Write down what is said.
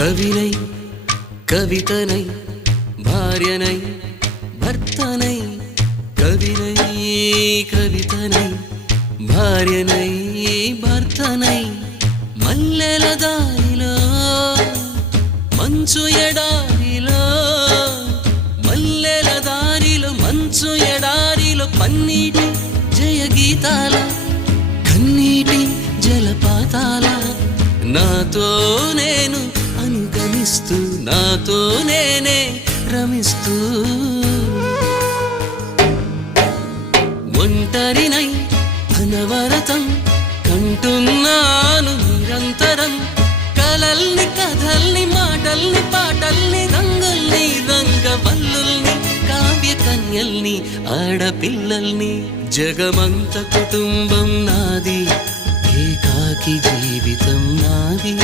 కవినై కవితనై భార్యనై భర్తనై కవినై కవితనై భార్యనై భర్తనై మల్లెల దారిలో మంచు ఎడారిలో మల్లెల దారిలో మంచు ఎడారిలో పన్నీటి జయగీతాల కన్నీటి జలపాతాల నాతో నేను అనుగమిస్తూ నాతో నేనే రమిస్తూ ఒంటరినై అనవరతం కంటున్నాను నిరంతరం కలల్ని కథల్ని మాటల్ని పాటల్ని రంగుల్ని రంగవల్లుల్ని కావ్య కన్యల్ని ఆడపిల్లల్ని జగమంత కుటుంబం నాది ఏకాకి జీవితం నాది